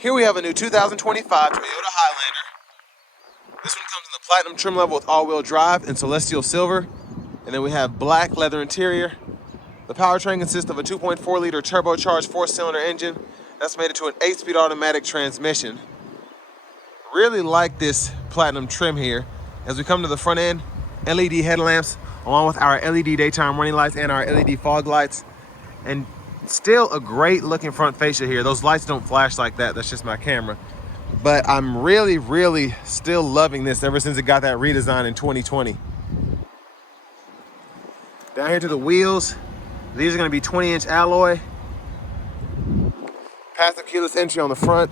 Here we have a new 2025 Toyota Highlander. This one comes in the platinum trim level with all-wheel drive in celestial silver. And then we have black leather interior. The powertrain consists of a 2.4-liter turbocharged 4-cylinder engine that's made it to an 8-speed automatic transmission. Really like this platinum trim here. As we come to the front end, LED headlamps along with our LED daytime running lights and our LED fog lights. And still a great looking front fascia here. Those lights don't flash like that, that's just my camera. But I'm really still loving this ever since it got that redesign in 2020. Down here to the wheels, these are gonna be 20-inch alloy. Passive keyless entry on the front.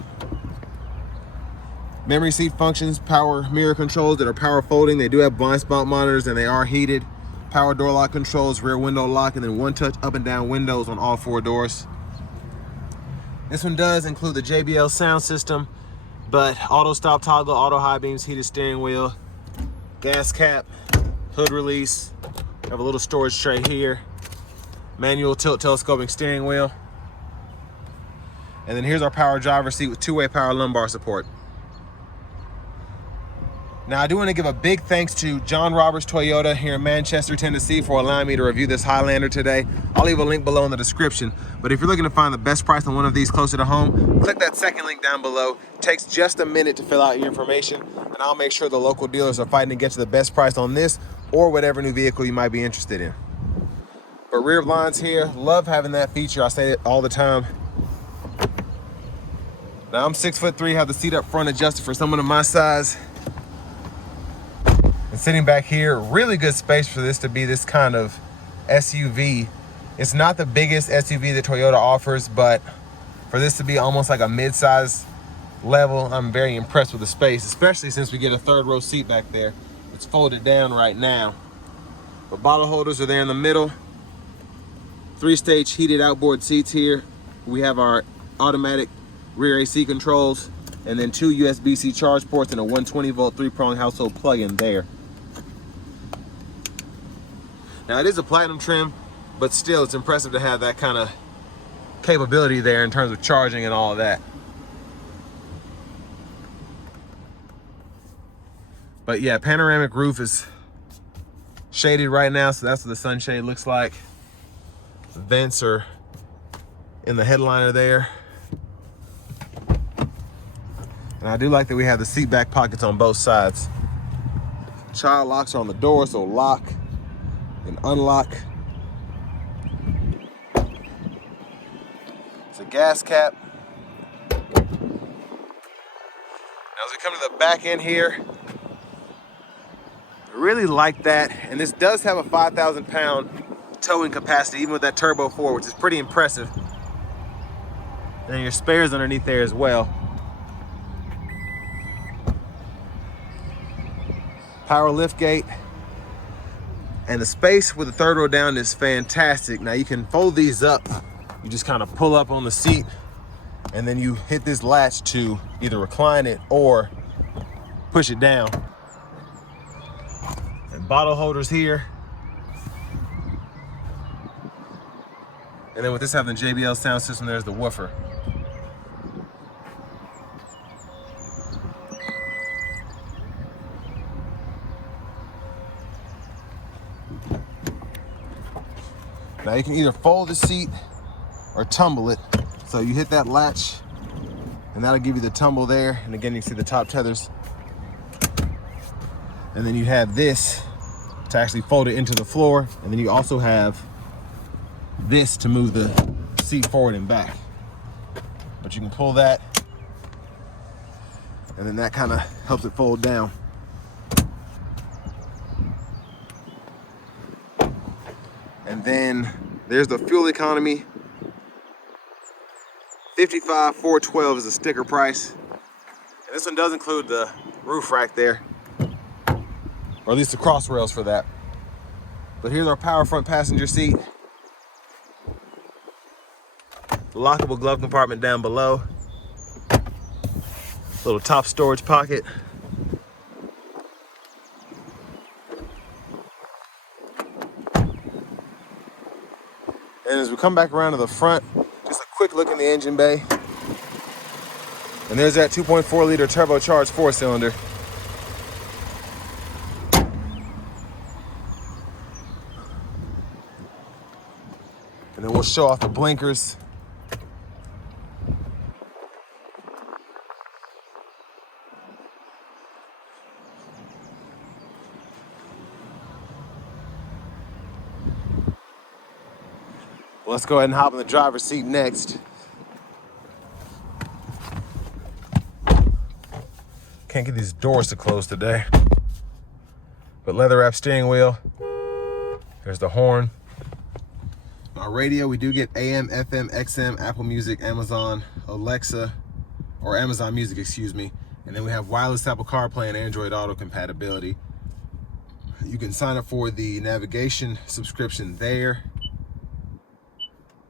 Memory seat functions, power mirror controls that are power folding. They do have blind spot monitors and they are heated. Power door lock controls, rear window lock, and then one-touch up and down windows on all 4 doors. This one does include the JBL sound system, but auto stop toggle, auto high beams, heated steering wheel, gas cap, hood release. Have a little storage tray here. Manual tilt telescoping steering wheel. And then here's our power driver seat with 2-way power lumbar support. Now I do want to give a big thanks to John Roberts Toyota here in Manchester, Tennessee for allowing me to review this Highlander today. I'll leave a link below in the description. But if you're looking to find the best price on one of these closer to home, click that second link down below. It takes just a minute to fill out your information, and I'll make sure the local dealers are fighting to get you the best price on this or whatever new vehicle you might be interested in. But rear blinds here, love having that feature. I say it all the time. Now I'm 6'3", have the seat up front adjusted for someone of my size. And sitting back here, really good space for this to be this kind of SUV. It's not the biggest SUV that Toyota offers, but for this to be almost like a mid-size level, I'm very impressed with the space, especially since we get a 3rd row seat back there. It's folded down right now. But bottle holders are there in the middle. 3-stage heated outboard seats here. We have our automatic rear AC controls, and then 2 USB-C charge ports and a 120-volt 3-prong household plug-in there. Now it is a platinum trim, but still it's impressive to have that kind of capability there in terms of charging and all of that. But yeah, panoramic roof is shaded right now, so that's what the sunshade looks like. The vents are in the headliner there. And I do like that we have the seat back pockets on both sides. Child locks are on the door, so lock and unlock. It's a gas cap. Now as we come to the back end here, I really like that. And this does have a 5,000-pound towing capacity, even with that Turbo 4, which is pretty impressive. And then your spares underneath there as well. Power lift gate. And the space with the 3rd row down is fantastic. Now you can fold these up. You just kind of pull up on the seat and then you hit this latch to either recline it or push it down. And bottle holders here. And then with this having the JBL sound system, there's the woofer. Now you can either fold the seat or tumble it. So you hit that latch and that'll give you the tumble there. And again, you can see the top tethers. And then you have this to actually fold it into the floor. And then you also have this to move the seat forward and back. But you can pull that and then that kind of helps it fold down. And then there's the fuel economy. 55,412 is the sticker price. And this one does include the roof rack there, or at least the cross rails for that. But here's our power front passenger seat. The lockable glove compartment down below. Little top storage pocket. And as we come back around to the front, just a quick look in the engine bay. And there's that 2.4 liter turbocharged 4-cylinder. And then we'll show off the blinkers. Let's go ahead and hop in the driver's seat next. Can't get these doors to close today. But leather wrap steering wheel. There's the horn. Our radio, we do get AM, FM, XM, Apple Music, Amazon, Alexa, or Amazon Music, excuse me. And then we have wireless Apple CarPlay and Android Auto compatibility. You can sign up for the navigation subscription there.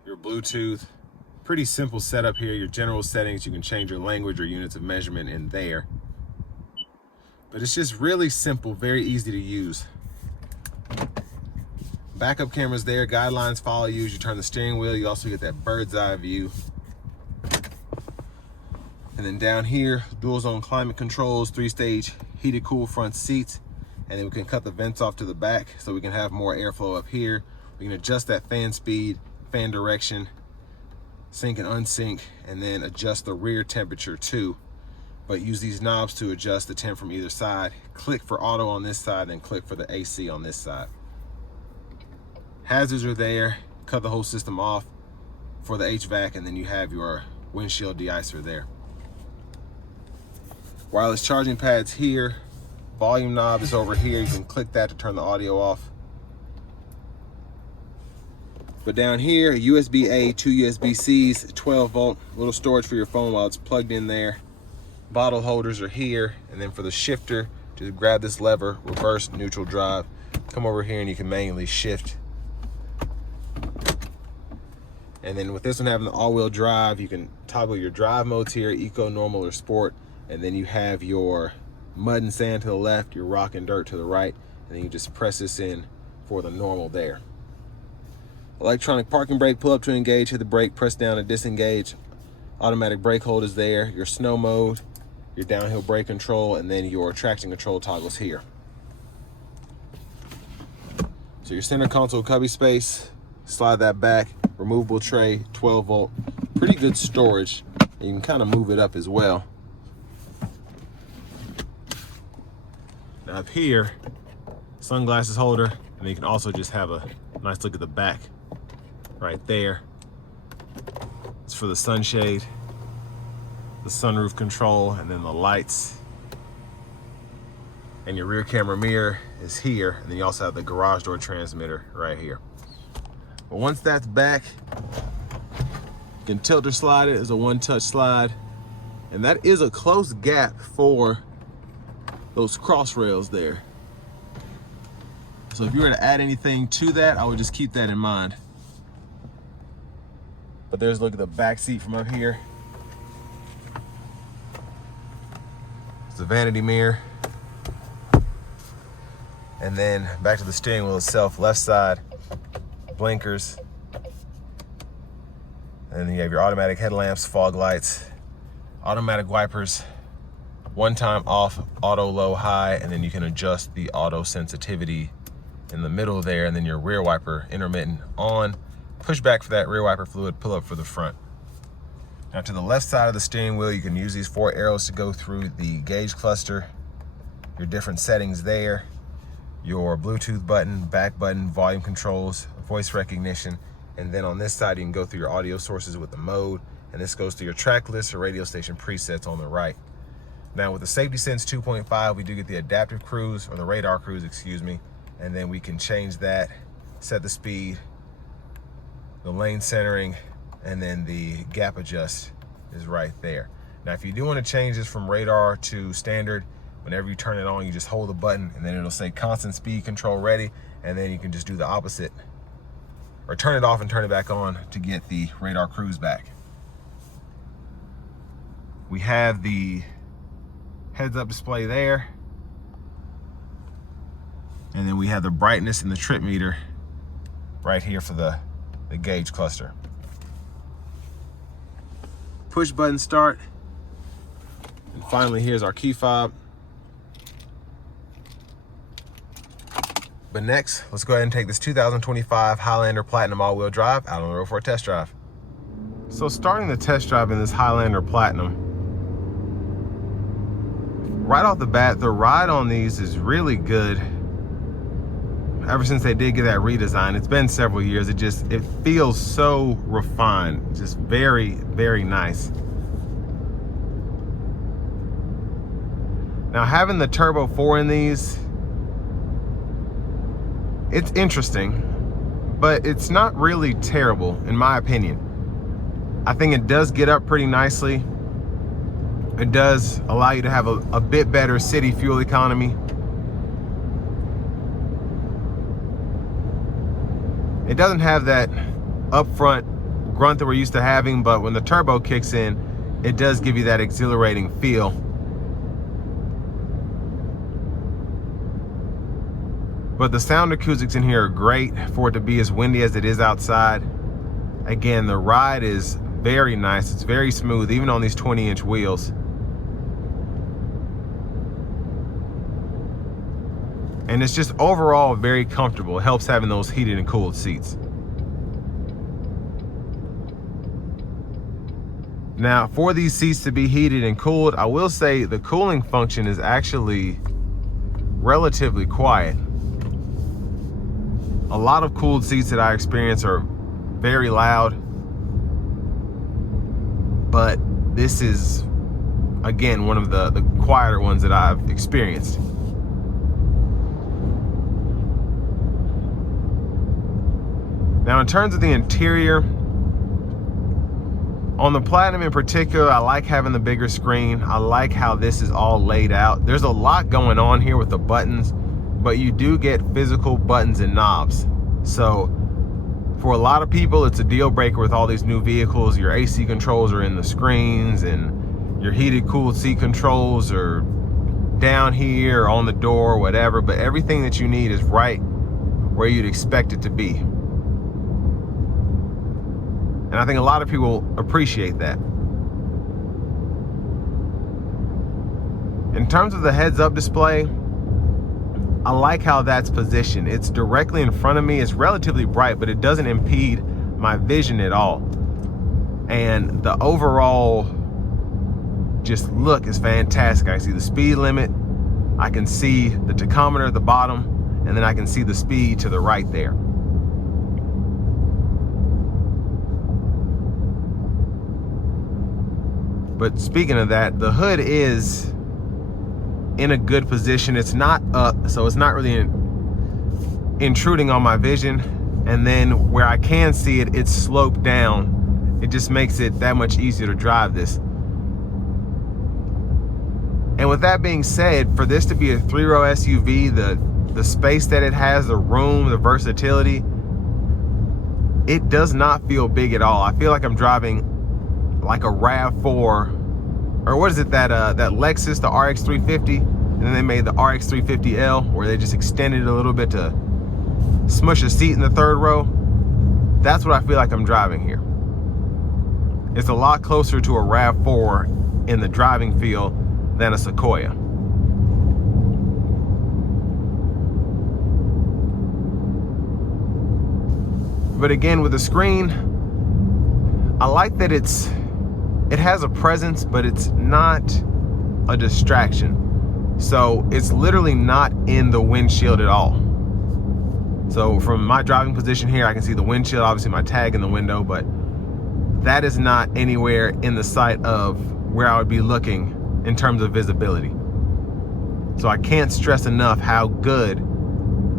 Your Bluetooth, pretty simple setup here. Your general settings, you can change your language or units of measurement in there. But it's just really simple, very easy to use. Backup cameras there, guidelines follow you as you turn the steering wheel. You also get that bird's eye view. And then down here, dual zone climate controls, 3-stage heated cool front seats. And then we can cut the vents off to the back so we can have more airflow up here. We can adjust that fan speed, fan direction, sync and unsync, and then adjust the rear temperature too. But use these knobs to adjust the temp from either side. Click for auto on this side, then click for the AC on this side. Hazards are there. Cut the whole system off for the HVAC, and then you have your windshield de-icer there. Wireless charging pads here. Volume knob is over here. You can click that to turn the audio off. But down here, USB-A, 2 USB-Cs, 12 volt, little storage for your phone while it's plugged in there. Bottle holders are here. And then for the shifter, just grab this lever, reverse, neutral drive. Come over here and you can manually shift. And then with this one having the all-wheel drive, you can toggle your drive modes here, eco, normal, or sport. And then you have your mud and sand to the left, your rock and dirt to the right. And then you just press this in for the normal there. Electronic parking brake, pull up to engage, hit the brake, press down to disengage. Automatic brake hold is there, your snow mode, your downhill brake control, and then your traction control toggles here. So your center console cubby space, slide that back, removable tray, 12 volt, pretty good storage. And you can kind of move it up as well. Now up here, sunglasses holder, and you can also just have a nice look at the back right there. It's for the sunshade, the sunroof control, and then the lights. And your rear camera mirror is here. And then you also have the garage door transmitter right here. But once that's back, you can tilt or slide it as a one-touch slide. And that is a close gap for those cross rails there. So if you were to add anything to that, I would just keep that in mind. But there's a look at the back seat from up here. It's a vanity mirror. And then back to the steering wheel itself, left side, blinkers. And then you have your automatic headlamps, fog lights, automatic wipers, one time off, auto low high, and then you can adjust the auto sensitivity in the middle there, and then your rear wiper intermittent on. Push back for that rear wiper fluid, pull up for the front. Now to the left side of the steering wheel, you can use these 4 arrows to go through the gauge cluster, your different settings there, your Bluetooth button, back button, volume controls, voice recognition, and then on this side you can go through your audio sources with the mode, and this goes to your track list or radio station presets on the right. Now with the Safety Sense 2.5, we do get the adaptive cruise, or the radar cruise, excuse me, and then we can change that, set the speed, the lane centering, and then the gap adjust is right there. Now if you do want to change this from radar to standard, whenever you turn it on, you just hold the button and then it'll say constant speed control ready, and then you can just do the opposite, or turn it off and turn it back on to get the radar cruise back. We have the heads-up display there, and then we have the brightness and the trip meter right here for the gauge cluster. Push button start, Finally, here's our key fob. But next, let's go ahead and take this 2025 Highlander Platinum all-wheel drive out on the road for a test drive. So starting the test drive in this Highlander Platinum, right off the bat, the ride on these is really good. Ever since they did get that redesign, it's been several years, it feels so refined, just very, very nice. Now having the Turbo 4 in these, it's interesting, but it's not really terrible in my opinion. I think it does get up pretty nicely. It does allow you to have a bit better city fuel economy. It doesn't have that upfront grunt that we're used to having, but when the turbo kicks in, it does give you that exhilarating feel. But the sound acoustics in here are great for it to be as windy as it is outside. Again, the ride is very nice. It's very smooth, even on these 20-inch wheels. And it's just overall very comfortable. It helps having those heated and cooled seats. Now, for these seats to be heated and cooled, I will say the cooling function is actually relatively quiet. A lot of cooled seats that I experience are very loud, but this is, again, one of the quieter ones that I've experienced. Now, in terms of the interior, on the Platinum in particular, I like having the bigger screen. I like how this is all laid out. There's a lot going on here with the buttons, but you do get physical buttons and knobs. So for a lot of people, it's a deal breaker with all these new vehicles. Your AC controls are in the screens, and your heated, cooled seat controls are down here or on the door or whatever, but everything that you need is right where you'd expect it to be. And I think a lot of people appreciate that. In terms of the heads-up display, I like how that's positioned. It's directly in front of me. It's relatively bright, but it doesn't impede my vision at all. And the overall just look is fantastic. I see the speed limit, I can see the tachometer at the bottom, and then I can see the speed to the right there. But speaking of that, the hood is in a good position. It's not up, so it's not really intruding on my vision. And then where I can see it, it's sloped down. It just makes it that much easier to drive this. And with that being said, for this to be a 3-row SUV, the space that it has, the room, the versatility, it does not feel big at all. I feel like I'm driving like a RAV4, or what is it, that Lexus, the RX 350, and then they made the RX 350L, where they just extended it a little bit to smush a seat in the third row. That's what I feel like I'm driving here. It's a lot closer to a RAV4 in the driving feel than a Sequoia. But again, with the screen, I like that it has a presence, but it's not a distraction. So it's literally not in the windshield at all. So from my driving position here, I can see the windshield, obviously my tag in the window, but that is not anywhere in the sight of where I would be looking in terms of visibility. So I can't stress enough how good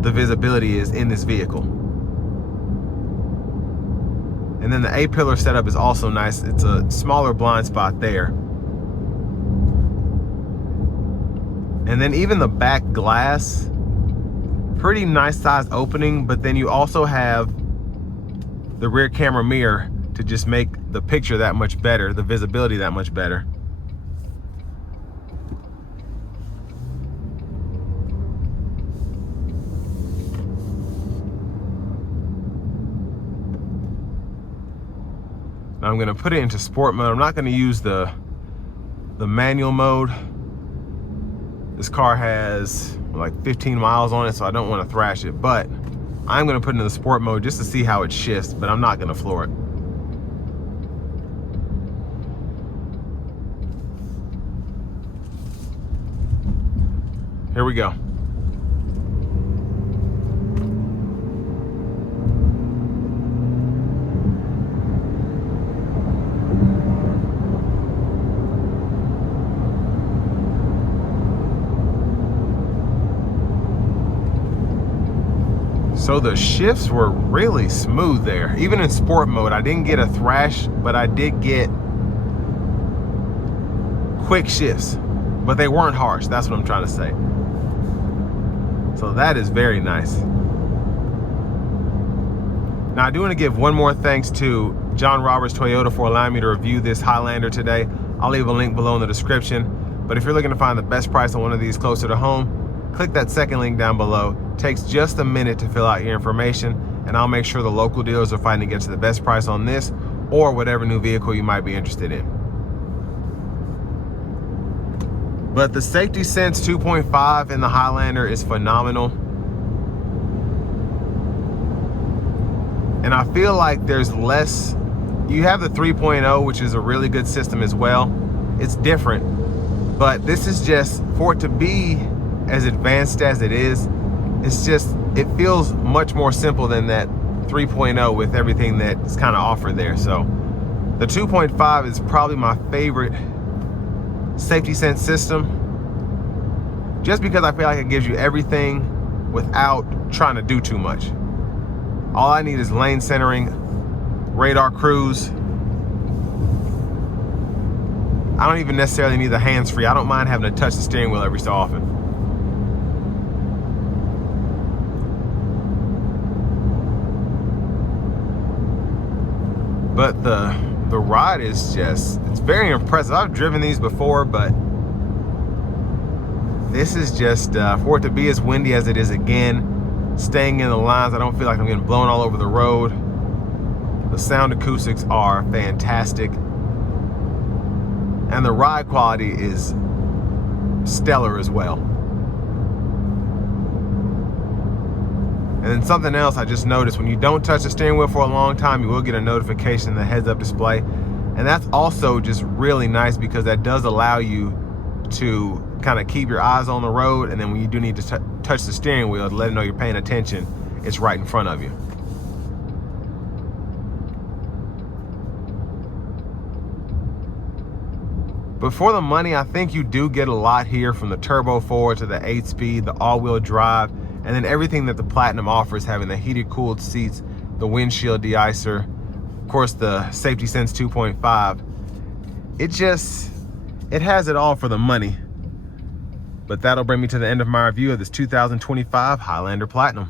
the visibility is in this vehicle. And then the A-pillar setup is also nice. It's a smaller blind spot there. And then even the back glass, pretty nice size opening, but then you also have the rear camera mirror to just make the picture that much better, the visibility that much better. Now I'm going to put it into sport mode. I'm not going to use the the manual mode. This car has like 15 miles on it, so I don't want to thrash it, but I'm gonna put it in the sport mode just to see how it shifts, but I'm not gonna floor it. Here we go. So the shifts were really smooth there. Even in sport mode, I didn't get a thrash, but I did get quick shifts, but they weren't harsh. That's what I'm trying to say. So that is very nice. Now I do want to give one more thanks to John Roberts Toyota for allowing me to review this Highlander today. I'll leave a link below in the description. But if you're looking to find the best price on one of these closer to home, click that second link down below. Takes just a minute to fill out your information, and I'll make sure the local dealers are fighting to get to the best price on this or whatever new vehicle you might be interested in. But the Safety Sense 2.5 in the Highlander is phenomenal. And I feel like there's less. You have the 3.0, which is a really good system as well. It's different, but this is just, for it to be as advanced as it is, it's just, it feels much more simple than that 3.0 with everything that's kind of offered there. So the 2.5 is probably my favorite Safety Sense system, just because I feel like it gives you everything without trying to do too much. All I need is lane centering, radar cruise. I don't even necessarily need the hands-free. I don't mind having to touch the steering wheel every so often. But the ride is just, it's very impressive. I've driven these before, but this is just, for it to be as windy as it is again, staying in the lines, I don't feel like I'm getting blown all over the road. The sound acoustics are fantastic. And the ride quality is stellar as well. And then something else I just noticed, when you don't touch the steering wheel for a long time, you will get a notification in the heads-up display. And that's also just really nice, because that does allow you to kind of keep your eyes on the road, and then when you do need to touch the steering wheel to let it know you're paying attention, it's right in front of you. But for the money, I think you do get a lot here, from the turbo 4 to the 8-speed, the all-wheel drive, and then everything that the Platinum offers, having the heated cooled seats, the windshield de-icer, of course the Safety Sense 2.5. It has it all for the money. But that'll bring me to the end of my review of this 2025 Highlander Platinum.